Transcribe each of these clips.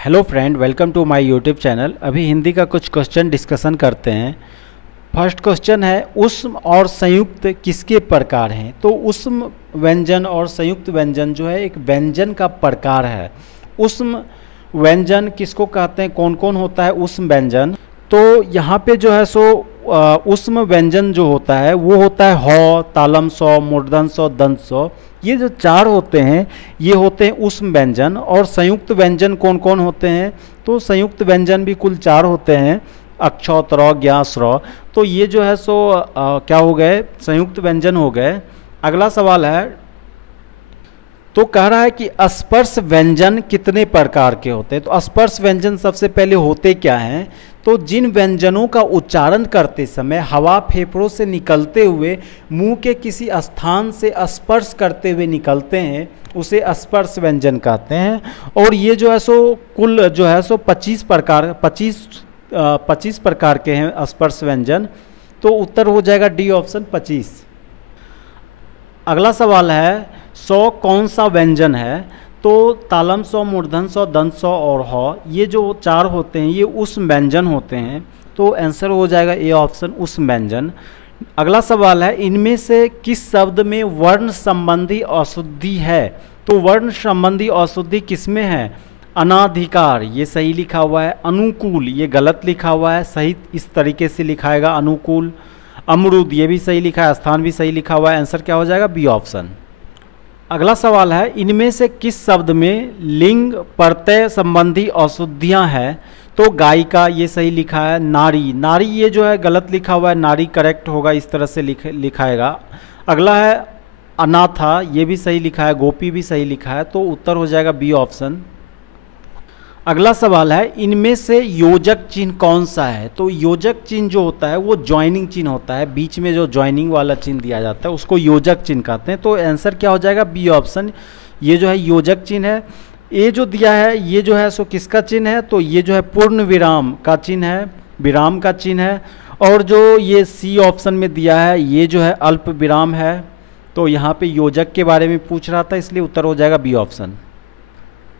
Hello friend, welcome to my YouTube channel. अभी हिंदी का कुछ क्वेश्चन डिस्कशन करते हैं। फर्स्ट क्वेश्चन है, उष्म और संयुक्त किसके प्रकार हैं? तो उष्म व्यंजन और संयुक्त व्यंजन जो है एक व्यंजन का प्रकार है। उष्म व्यंजन किसको कहते हैं, कौन कौन होता है उष्म व्यंजन? तो यहाँ पे जो है सो उष्म व्यंजन जो होता है वो होता है ह, तालम स, मूर्धन स, दंत स। ये जो चार होते हैं ये होते हैं उष्म व्यंजन। और संयुक्त व्यंजन कौन कौन होते हैं? तो संयुक्त व्यंजन भी कुल चार होते हैं, अक्ष, त्र, ज्ञ, स्र। तो ये जो है सो क्या हो गए, संयुक्त व्यंजन हो गए। अगला सवाल है, तो कह रहा है कि स्पर्श व्यंजन कितने प्रकार के होते हैं? तो स्पर्श व्यंजन सबसे पहले होते क्या हैं? तो जिन व्यंजनों का उच्चारण करते समय हवा फेफड़ों से निकलते हुए मुंह के किसी स्थान से स्पर्श करते हुए निकलते हैं उसे स्पर्श व्यंजन कहते हैं। और ये जो है सो कुल जो है सो 25 प्रकार के हैं स्पर्श व्यंजन। तो उत्तर हो जाएगा डी ऑप्शन 25। अगला सवाल है, 100 कौन सा व्यंजन है? तो तालम स, मूर्धन स, दंत स और ह, ये जो चार होते हैं ये उष्म व्यंजन होते हैं। तो आंसर हो जाएगा ए ऑप्शन, उष्म व्यंजन। अगला सवाल है, इनमें से किस शब्द में वर्ण संबंधी अशुद्धि है? तो वर्ण संबंधी अशुद्धि किसमें है? अनाधिकार, ये सही लिखा हुआ है। अनुकूल, ये गलत लिखा हुआ है, सही इस तरीके से लिखाएगा अनुकूल। अमरूद, ये भी सही लिखा है, स्थान भी सही लिखा हुआ है। आंसर क्या हो जाएगा? B option. अगला सवाल है, इनमें से किस शब्द में लिंग प्रत्यय संबंधी अशुद्धियां हैं? तो गायिका, ये सही लिखा है। नारी, नारी ये जो है गलत लिखा हुआ है, नारी करेक्ट होगा, इस तरह से लिखाएगा। अगला है अनाथा, ये भी सही लिखा है। गोपी भी सही लिखा है। तो उत्तर हो जाएगा बी ऑप्शन। अगला सवाल है, इनमें से योजक चिन्ह कौन सा है? तो योजक चिन्ह जो होता है वो ज्वाइनिंग चिन्ह होता है, बीच में जो ज्वाइनिंग वाला चिन्ह दिया जाता है उसको योजक चिन्ह कहते हैं। तो आंसर क्या हो जाएगा? B option. ये जो है योजक चिन्ह है। ये जो दिया है ये जो है सो किसका चिन्ह है? तो ये जो है पूर्ण विराम का चिन्ह है, विराम का चिन्ह है। और जो ये सी ऑप्शन में दिया है ये जो है अल्प विराम है। तो यहाँ पे योजक के बारे में पूछ रहा था, इसलिए उत्तर हो जाएगा बी ऑप्शन।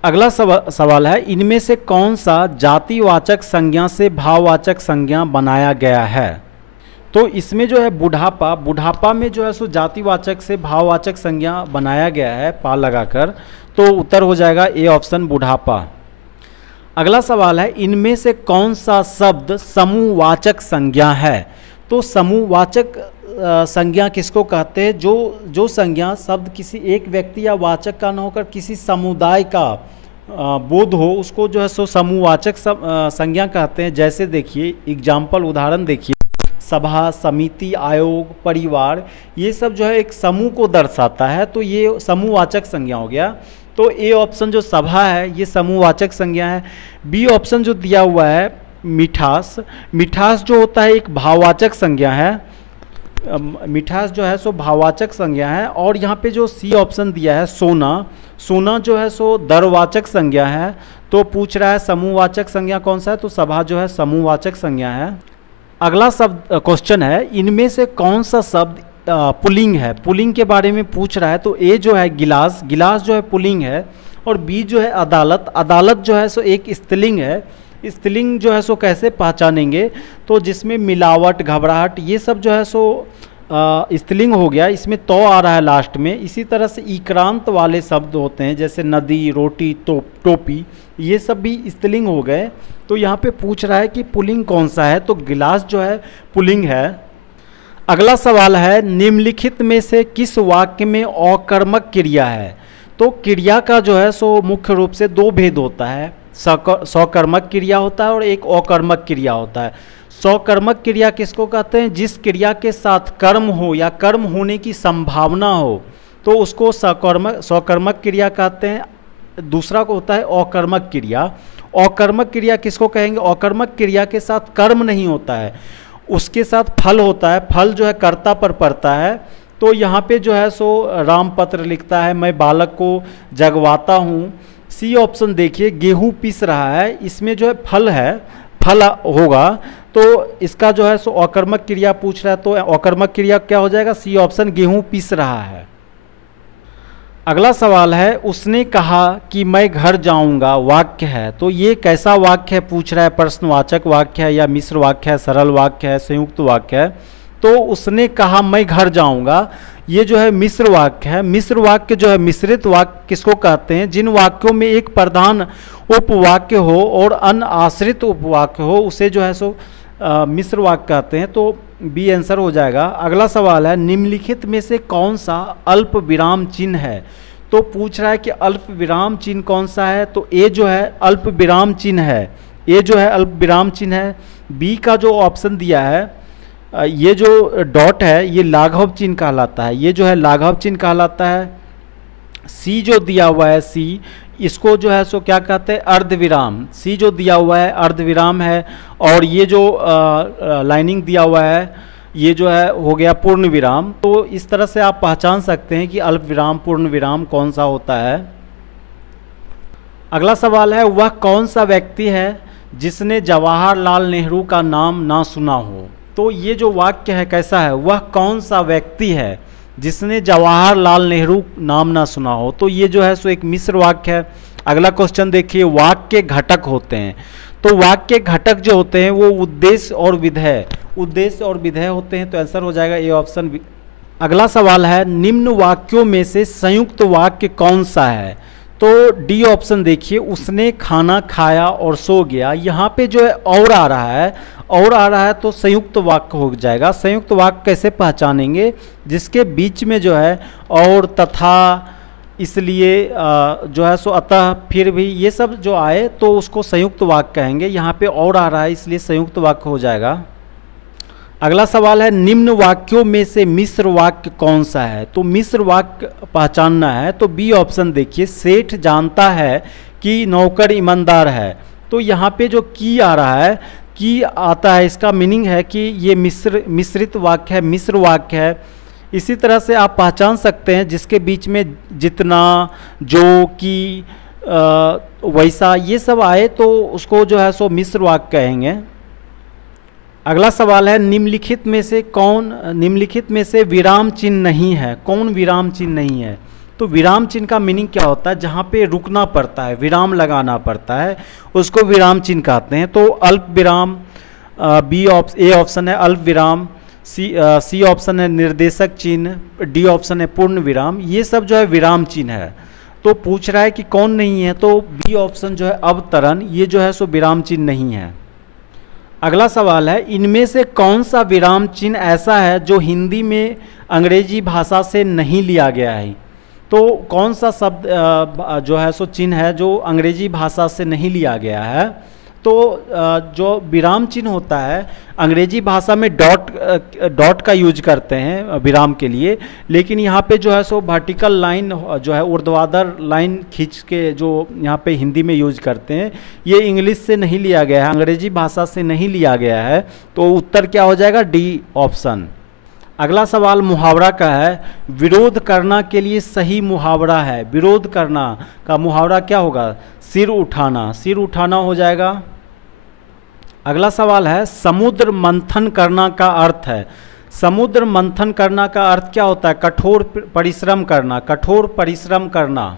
अगला सवाल है, इनमें से कौन सा जातिवाचक संज्ञा से भाववाचक संज्ञा बनाया गया है? तो इसमें जो है बुढ़ापा, बुढ़ापा में जो है सो जातिवाचक से भाववाचक संज्ञा बनाया गया है पा लगाकर। तो उत्तर हो जाएगा ए ऑप्शन, बुढ़ापा। अगला सवाल है, इनमें से कौन सा शब्द समूहवाचक संज्ञा है? तो समूहवाचक संज्ञा किसको कहते हैं? जो संज्ञा शब्द किसी एक व्यक्ति या वाचक का न होकर किसी समुदाय का बोध हो उसको जो है सो समूहवाचक संज्ञा कहते हैं। जैसे देखिए एग्जाम्पल, उदाहरण देखिए, सभा, समिति, आयोग, परिवार, ये सब जो है एक समूह को दर्शाता है। तो ये समूहवाचक संज्ञा हो गया। तो ए ऑप्शन जो सभा है ये समूहवाचक संज्ञा है। बी ऑप्शन जो दिया हुआ है मिठास, मिठास जो होता है एक भाववाचक संज्ञा है। मिठास जो है सो भाववाचक संज्ञा है। और यहाँ पे जो सी ऑप्शन दिया है सोना, सोना जो है सो दरवाचक संज्ञा है। तो पूछ रहा है समूहवाचक संज्ञा कौन सा है? तो सभा जो है समूहवाचक संज्ञा है। अगला शब्द क्वेश्चन है, इनमें से कौन सा शब्द पुल्लिंग है? पुल्लिंग के बारे में पूछ रहा है। तो ए जो है गिलास, गिलास जो है पुल्लिंग है। और बी जो है अदालत, अदालत जो है सो एक स्त्रीलिंग है। स्त्रीलिंग जो है सो कैसे पहचानेंगे? तो जिसमें मिलावट, घबराहट, ये सब जो है सो स्त्रीलिंग हो गया, इसमें तो आ रहा है लास्ट में। इसी तरह से इक्रांत वाले शब्द होते हैं जैसे नदी, रोटी, टोपी, ये सब भी स्त्रीलिंग हो गए। तो यहाँ पे पूछ रहा है कि पुल्लिंग कौन सा है? तो गिलास जो है पुल्लिंग है। अगला सवाल है, निम्नलिखित में से किस वाक्य में अकर्मक क्रिया है? तो क्रिया का जो है सो मुख्य रूप से दो भेद होता है, सकर्मक क्रिया होता है और एक अकर्मक क्रिया होता है। सकर्मक क्रिया किसको कहते हैं? जिस क्रिया के साथ कर्म हो या कर्म होने की संभावना हो तो उसको सकर्मक क्रिया कहते हैं। दूसरा को होता है अकर्मक क्रिया। अकर्मक क्रिया किसको कहेंगे? अकर्मक क्रिया के साथ कर्म नहीं होता है, उसके साथ फल होता है, फल जो है कर्ता पर पड़ता है। तो यहाँ पे जो है सो राम पत्र लिखता है, मैं बालक को जगवाता हूँ। सी ऑप्शन देखिए, गेहूं पीस रहा है, इसमें जो है फल है, फल होगा। तो इसका जो है सो अकर्मक क्रिया पूछ रहा है। तो अकर्मक क्रिया क्या हो जाएगा? सी ऑप्शन, गेहूं पीस रहा है। अगला सवाल है, उसने कहा कि मैं घर जाऊंगा, वाक्य है। तो ये कैसा वाक्य है पूछ रहा है, प्रश्नवाचक वाक्य है या मिश्र वाक्य है, सरल वाक्य है, संयुक्त वाक्य है। तो उसने कहा मैं घर जाऊंगा, ये जो है मिश्र वाक्य है। मिश्र वाक्य जो है, मिश्रित वाक्य किसको कहते हैं? जिन वाक्यों में एक प्रधान उपवाक्य हो और अन्य आश्रित उपवाक्य हो, उसे जो है सो मिश्र वाक्य कहते हैं। तो बी आंसर हो जाएगा। अगला सवाल है, निम्नलिखित में से कौन सा अल्प विराम चिन्ह है? तो पूछ रहा है कि अल्प विराम चिन्ह कौन सा है? तो ए जो है अल्प विराम चिन्ह है, ए जो है अल्प विराम चिन्ह है। बी का जो ऑप्शन दिया है, ये जो डॉट है ये लाघव चिन्ह कहलाता है, ये जो है लाघव चिन्ह कहलाता है। सी जो दिया हुआ है, सी, इसको जो है सो क्या कहते हैं? अर्धविराम। सी जो दिया हुआ है अर्धविराम है। और ये जो लाइनिंग दिया हुआ है ये जो है हो गया पूर्ण विराम। तो इस तरह से आप पहचान सकते हैं कि अल्प विराम पूर्ण विराम कौन सा होता है। अगला सवाल है, वह कौन सा व्यक्ति है जिसने जवाहरलाल नेहरू का नाम ना सुना हो? तो ये जो वाक्य है कैसा है? वह कौन सा व्यक्ति है जिसने जवाहरलाल नेहरू नाम ना सुना हो? तो ये जो है सो एक मिश्र वाक्य है। अगला क्वेश्चन देखिए, वाक्य घटक होते हैं। तो वाक्य घटक जो होते हैं वो उद्देश्य और विधेय, उद्देश्य और विधेय होते हैं। तो आंसर हो जाएगा ए ऑप्शन। अगला सवाल है, निम्न वाक्यों में से संयुक्त वाक्य कौन सा है? तो डी ऑप्शन देखिए, उसने खाना खाया और सो गया। यहाँ पे जो है और आ रहा है, और आ रहा है तो संयुक्त वाक्य हो जाएगा। संयुक्त वाक्य कैसे पहचानेंगे? जिसके बीच में जो है और, तथा, इसलिए जो है सो, अतः, फिर भी, ये सब जो आए तो उसको संयुक्त वाक्य कहेंगे। यहाँ पे और आ रहा है इसलिए संयुक्त वाक्य हो जाएगा। अगला सवाल है, निम्न वाक्यों में से मिश्र वाक्य कौन सा है? तो मिश्र वाक्य पहचानना है तो बी ऑप्शन देखिए, सेठ जानता है कि नौकर ईमानदार है। तो यहाँ पे जो की आ रहा है, की आता है, इसका मीनिंग है कि ये मिश्रित वाक्य है, मिश्र वाक्य है। इसी तरह से आप पहचान सकते हैं जिसके बीच में जितना, जो, की, वैसा, ये सब आए तो उसको जो है सो मिश्र वाक्य कहेंगे। अगला सवाल है, निम्नलिखित में से विराम चिन्ह नहीं है? कौन विराम चिन्ह नहीं है? तो विराम चिन्ह का मीनिंग क्या होता है? जहाँ पे रुकना पड़ता है, विराम लगाना पड़ता है, उसको विराम चिन्ह कहते हैं। तो अल्प विराम, ए ऑप्शन है अल्प विराम, सी ऑप्शन है निर्देशक चिन्ह, डी ऑप्शन है पूर्ण विराम। ये सब जो है विराम चिन्ह है। तो पूछ रहा है कि कौन नहीं है? तो बी ऑप्शन जो है अवतरण, ये जो है सो विराम चिन्ह नहीं है। अगला सवाल है, इनमें से कौन सा विराम चिन्ह ऐसा है जो हिंदी में अंग्रेजी भाषा से नहीं लिया गया है? तो कौन सा शब्द जो है सो चिन्ह है जो अंग्रेजी भाषा से नहीं लिया गया है? तो जो विराम चिन्ह होता है, अंग्रेजी भाषा में डॉट का यूज करते हैं विराम के लिए, लेकिन यहाँ पे जो है सो वर्टिकल लाइन जो है ऊर्ध्वाधर लाइन खींच के जो यहाँ पे हिंदी में यूज करते हैं, ये इंग्लिश से नहीं लिया गया है, अंग्रेजी भाषा से नहीं लिया गया है। तो उत्तर क्या हो जाएगा? D option. अगला सवाल मुहावरा का है, विरोध करना के लिए सही मुहावरा है। विरोध करना का मुहावरा क्या होगा? सिर उठाना, सिर उठाना हो जाएगा। अगला सवाल है, समुद्र मंथन करना का अर्थ है। समुद्र मंथन करना का अर्थ क्या होता है? कठोर परिश्रम करना, कठोर परिश्रम करना।